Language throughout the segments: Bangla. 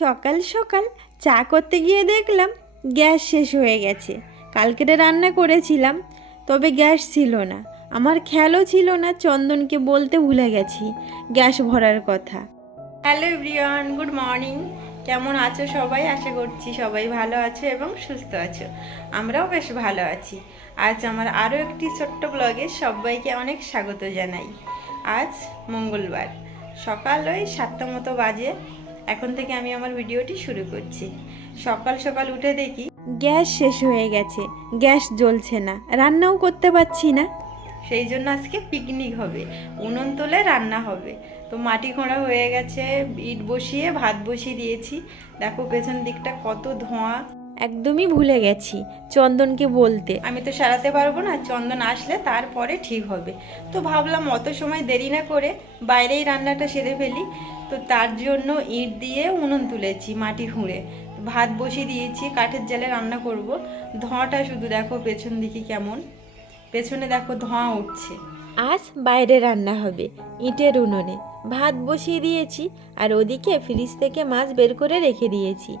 সকাল সকাল চা করতে গিয়ে দেখলাম গ্যাস শেষ হয়ে গেছে। কালকেরে রান্না করেছিলাম, তবে গ্যাস ছিল না। আমার খেয়ালও ছিল না, চন্দনকে বলতে ভুলে গেছি গ্যাস ভরার কথা। Hello everyone, good morning. কেমন আছো সবাই? আশা করছি সবাই ভালো আছো এবং সুস্থ আছো। আমরাও বেশ ভালো আছি। আজ আমার আরও একটি ছোট্ট ব্লগে সবাইকে অনেক স্বাগত জানাই। আজ মঙ্গলবার, সকাল ওই 7টা মতো বাজে। এখন থেকে আমি আমার ভিডিওটি শুরু করছি। সকাল সকাল উঠে দেখি গ্যাস শেষ হয়ে গেছে, গ্যাস জ্বলছে না, রান্নাও করতে পারছি না। সেই জন্য আজকে পিকনিক হবে, উনুন তোলে রান্না হবে। তো মাটি খোঁড়া হয়ে গেছে, ইট বসিয়ে ভাত বসিয়ে দিয়েছি। দেখো পেছন দিকটা কত ধোঁয়া। একদমই ভুলে গেছি চন্দনকে বলতে। আমি তো সারাতে পারবো না, চন্দন আসলে তারপরে ঠিক হবে। তো ভাবলাম অত সময় দেরি না করে বাইরেই রান্নাটা সেরে ফেলি। তো তার জন্য ইট দিয়ে উনুন তুলেছি মাটি খুঁড়ে, ভাত বসিয়ে দিয়েছি। কাঠের জালে রান্না করব। ধোঁয়াটা শুধু দেখো পেছন দিকে কেমন, পেছনে দেখো ধোঁয়া উঠছে। আজ বাইরে রান্না হবে ইটের উনুনে। ভাত বসিয়ে দিয়েছি, আর ওদিকে ফ্রিজ থেকে মাছ বের করে রেখে দিয়েছি,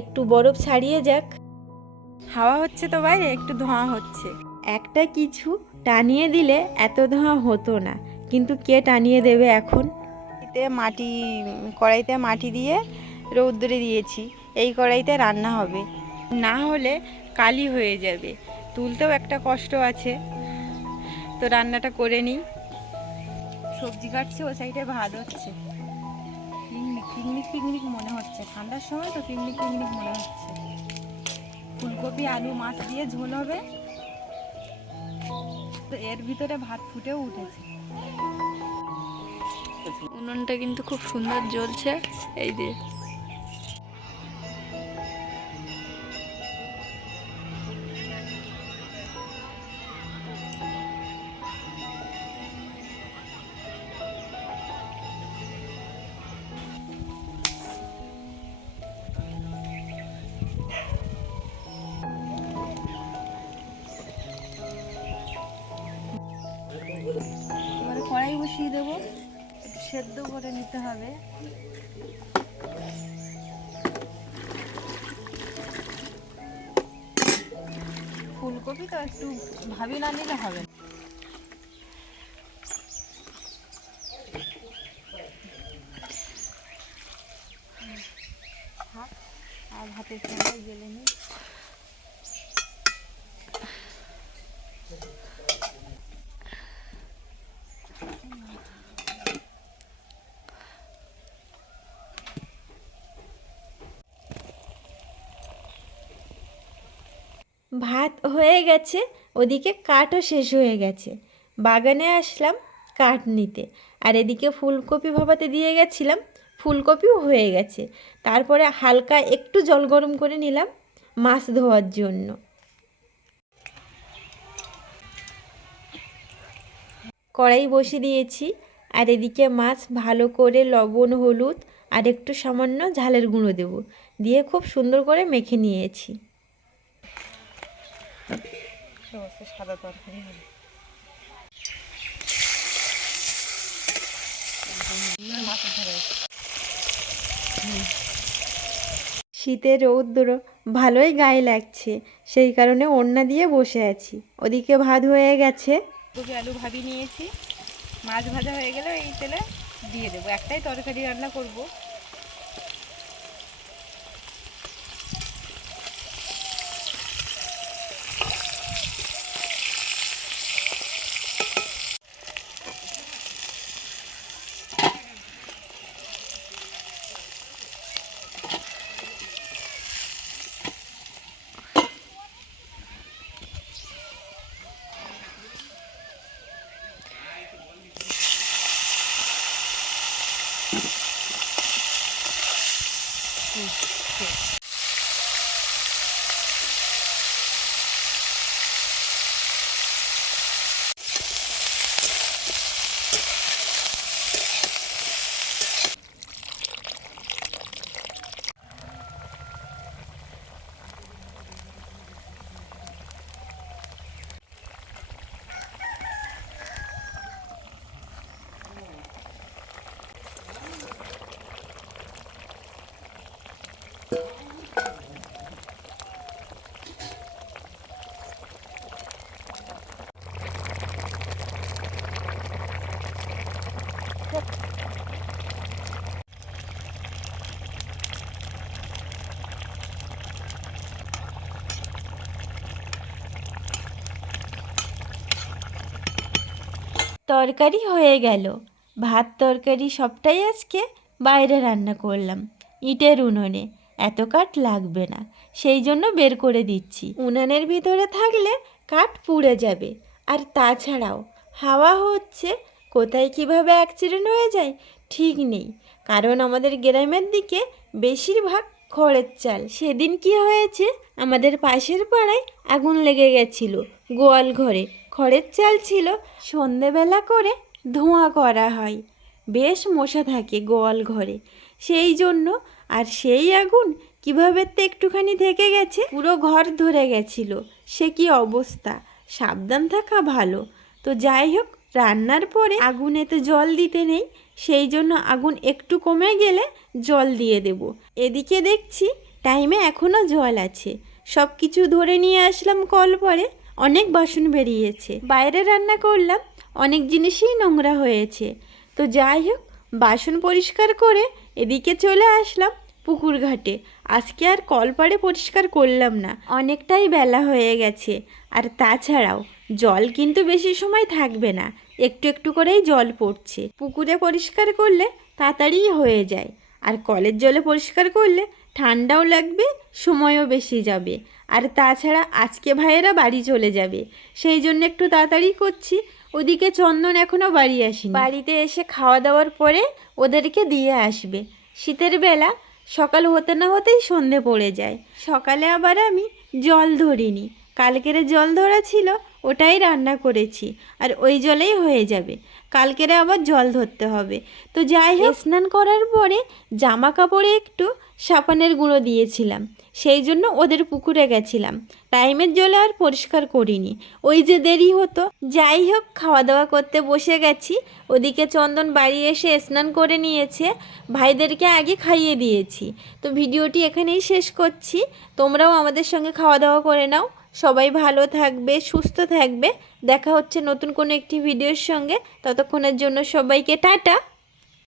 একটু বরফ ছাড়িয়ে যাক। হাওয়া হচ্ছে তো বাইরে, একটু ধোঁয়া হচ্ছে। একটা কিছু টানিয়ে দিলে এত ধোঁয়া হতো না, কিন্তু কে টানিয়ে দেবে এখন? কড়াইতে মাটি দিয়ে রৌদ্রে দিয়েছি, এই কড়াইতে রান্না হবে, না হলে কালি হয়ে যাবে। তুলতেও একটা কষ্ট আছে, তো রান্নাটা করে নিই। সবজি কাটছে, ও সাইডে ভাত হচ্ছে। পিকনিক পিকনিক পিকনিক মনে হচ্ছে, ঠান্ডার সময় তো পিকনিক পিকনিক মনে হচ্ছে। ফুলকপি আলু মাছ দিয়ে ঝোল হবে, তো এর ভিতরে ভাত ফুটেও উঠেছে। উনুনটা কিন্তু খুব সুন্দর জ্বলছে। এই যে এবারে কড়াই বসিয়ে দেবো, একটু সেদ্ধ করে নিতে হবে। ফুলকপি তো একটু ভাবি না নিলে হবে না। আর ভাতের সঙ্গে গেলে নি। ভাত হয়ে গেছে, ওদিকে কাঠও শেষ হয়ে গেছে। বাগানে আসলাম কাঠ নিতে, আর এদিকে ফুলকপি ভাপাতে দিয়ে গেছিলাম, ফুলকপিও হয়ে গেছে। তারপরে হালকা একটু জল গরম করে নিলাম মাছ ধোয়ার জন্য। কড়াই বসিয়ে দিয়েছি, আর এদিকে মাছ ভালো করে লবণ হলুদ আর একটু সামান্য ঝালের গুঁড়ো দেব, দিয়ে খুব সুন্দর করে মেখে নিয়েছি। সাদা তরকারি হবে। শীতের রৌদ্র ভালোই গায়ে লাগছে, সেই কারণে ওড়না দিয়ে বসে আছি। ওদিকে ভাত হয়ে গেছে, আলু ভাবি নিয়েছি। মাছ ভাজা হয়ে গেলে এই তেলে দিয়ে দেবো, একটাই তরকারি রান্না করব। তরকারি হয়ে গেল, ভাত তরকারি সবটাই আজকে বাইরে রান্না করলাম ইটের উনুনে। এত কাঠ লাগবে না, সেই জন্য বের করে দিচ্ছি। উনানের ভিতরে থাকলে কাঠ পুড়ে যাবে, আর তাছাড়াও হাওয়া হচ্ছে, কোথায় কিভাবে অ্যাক্সিডেন্ট হয়ে যায় ঠিক নেই। কারণ আমাদের গ্রামের দিকে বেশিরভাগ খড়ের চাল। সেদিন কি হয়েছে, আমাদের পাশের পাড়ায় আগুন লেগে গেছিল গোয়াল ঘরে। খড়ের চাল ছিল, সন্ধেবেলা করে ধোঁয়া করা হয়, বেশ মশা থাকে গোয়াল ঘরে, সেই জন্য। আর সেই আগুন কিভাবে তো একটুখানি থেকে গেছে, পুরো ঘর ধরে গেছিল। সে কি অবস্থা, সাবধান থাকা ভালো। তো যাই হোক, রান্নার পরে আগুনেতে জল দিতে নেই, সেই জন্য আগুন একটু কমে গেলে জল দিয়ে দেব। এদিকে দেখছি টাইমে এখনও জল আছে, সব কিছু ধরে নিয়ে আসলাম কল পরে। অনেক বাসন বেরিয়েছে, বাইরে রান্না করলাম, অনেক জিনিসই নোংরা হয়েছে। তো যাই হোক, বাসন পরিষ্কার করে এদিকে চলে আসলাম পুকুর ঘাটে। আজকে আর কলপাড়ে পরিষ্কার করলাম না, অনেকটাই বেলা হয়ে গেছে। আর তাছাড়াও জল কিন্তু বেশি সময় থাকবে না, একটু একটু করেই জল পড়ছে। পুকুরে পরিষ্কার করলে তাড়াতাড়ি হয়ে যায়, আর কলের জলে পরিষ্কার করলে ঠান্ডাও লাগবে, সময়ও বেশি যাবে। আর তাছাড়া আজকে ভাইয়েরা বাড়ি চলে যাবে, সেই জন্য একটু তাড়াতাড়ি করছি। ওদিকে চন্দন এখনও বাড়ি আসেনি, বাড়িতে এসে খাওয়া দাওয়ার পরে ওদেরকে দিয়ে আসবে। শীতের বেলা সকাল হতে না হতেই সন্ধে পড়ে যায়। সকালে আবার আমি জল ধরিনি, কালকের জল ধরা ছিল, ওটাই রান্না করেছি, আর ওই জলেই হয়ে যাবে। কালকেরে আবার জল ধরতে হবে। তো যাই হোক, স্নান করার পরে জামা কাপড়ে একটু সাবানের গুঁড়ো দিয়েছিলাম, সেই জন্য ওদের পুকুরে গেছিলাম। টাইমের জলে আর পরিষ্কার করিনি, ওই যে দেরি হতো। যাই হোক, খাওয়া দাওয়া করতে বসে গেছি। ওদিকে চন্দন বাড়ি এসে স্নান করে নিয়েছে, ভাইদেরকে আগে খাইয়ে দিয়েছি। তো ভিডিওটি এখানেই শেষ করছি, তোমরাও আমাদের সঙ্গে খাওয়া দাওয়া করে নাও। সবাই ভালো থাকবে, সুস্থ থাকবে। দেখা হচ্ছে নতুন কোনো একটি ভিডিওর সঙ্গে, ততক্ষণের জন্য সবাইকে টাটা।